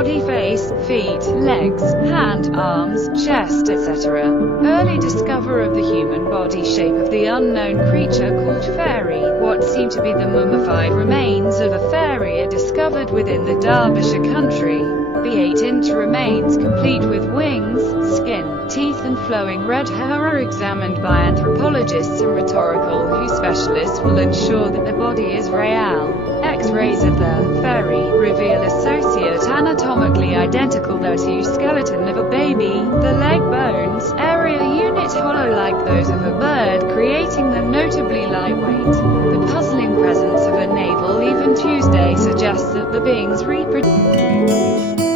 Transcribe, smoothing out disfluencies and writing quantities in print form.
body, face, feet, legs, hand, arms, chest, etc. Early discoverer of the human body shape of the unknown creature called fairy. What seem to be the mummified remains of a fairy are discovered within the Derbyshire country. The 8-inch remains, complete with wings, skin, teeth and flowing red hair, are examined by anthropologists and rhetorical who specialists will ensure that the body is real. X-rays of the fairy reveal associate anatomically identical to skeleton of a baby, the leg bones, area unit hollow like those of a bird, creating them notably lightweight. The puzzling presence of a navel even Tuesday suggests that the beings reproduce.